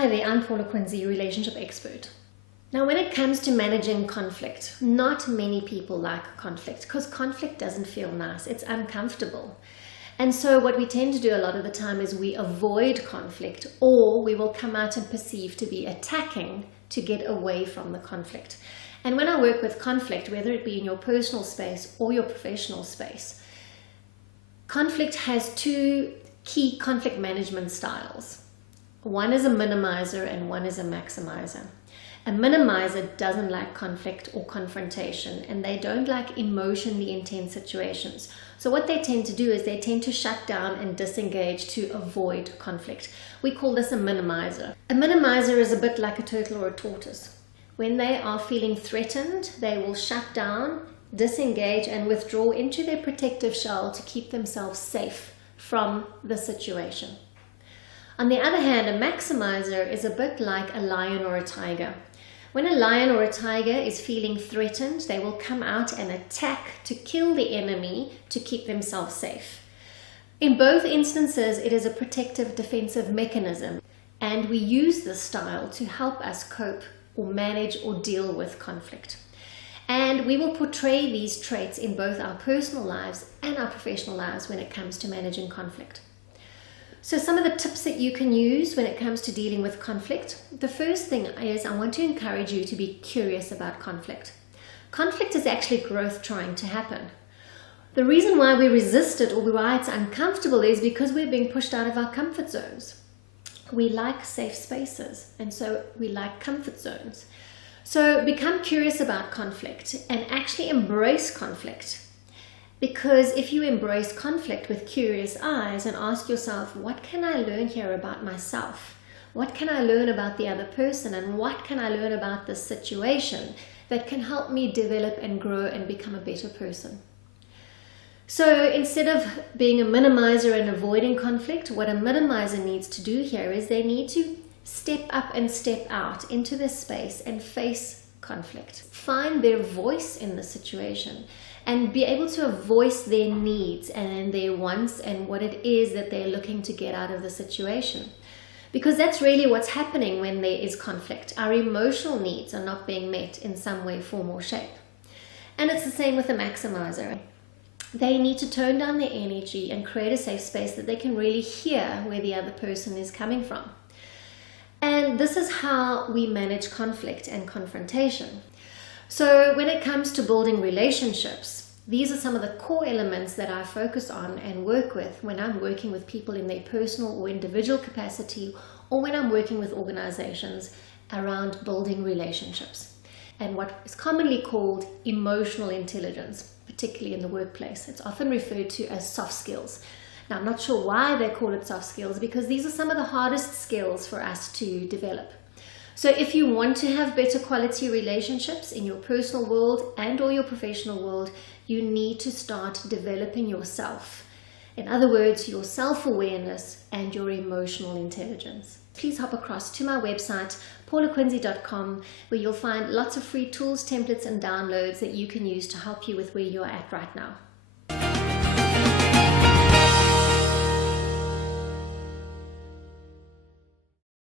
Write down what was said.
Hi there, I'm Paula Quincy, relationship expert. Now, when it comes to managing conflict, not many people like conflict because conflict doesn't feel nice. It's uncomfortable. And so what we tend to do a lot of the time is we avoid conflict, or we will come out and perceive to be attacking to get away from the conflict. And when I work with conflict, whether it be in your personal space or your professional space, conflict has two key conflict management styles. One is a minimiser and one is a maximizer. A minimizer doesn't like conflict or confrontation, and they don't like emotionally intense situations. So what they tend to do is they tend to shut down and disengage to avoid conflict. We call this a minimizer. A minimizer is a bit like a turtle or a tortoise. When they are feeling threatened, they will shut down, disengage, and withdraw into their protective shell to keep themselves safe from the situation. On the other hand, a maximizer is a bit like a lion or a tiger. When a lion or a tiger is feeling threatened, they will come out and attack to kill the enemy to keep themselves safe. In both instances, it is a protective defensive mechanism, and we use this style to help us cope or manage or deal with conflict. And we will portray these traits in both our personal lives and our professional lives when it comes to managing conflict. So some of the tips that you can use when it comes to dealing with conflict. The first thing is I want to encourage you to be curious about conflict. Conflict is actually growth trying to happen. The reason why we resist it or why it's uncomfortable is because we're being pushed out of our comfort zones. We like safe spaces, and so we like comfort zones. So become curious about conflict and actually embrace conflict. Because if you embrace conflict with curious eyes and ask yourself, what can I learn here about myself? What can I learn about the other person? And what can I learn about this situation that can help me develop and grow and become a better person? So instead of being a minimizer and avoiding conflict, what a minimizer needs to do here is they need to step up and step out into this space and face conflict. Find their voice in the situation and be able to voice their needs and their wants and what it is that they're looking to get out of the situation. Because that's really what's happening when there is conflict. Our emotional needs are not being met in some way, form, or shape. And it's the same with the maximizer. They need to tone down their energy and create a safe space that they can really hear where the other person is coming from. And this is how we manage conflict and confrontation. So when it comes to building relationships, these are some of the core elements that I focus on and work with when I'm working with people in their personal or individual capacity, or when I'm working with organizations around building relationships and what is commonly called emotional intelligence, particularly in the workplace. It's often referred to as soft skills. Now, I'm not sure why they call it soft skills, because these are some of the hardest skills for us to develop. So if you want to have better quality relationships in your personal world and or your professional world, you need to start developing yourself. In other words, your self-awareness and your emotional intelligence. Please hop across to my website, paulaquincy.com, where you'll find lots of free tools, templates, and downloads that you can use to help you with where you're at right now.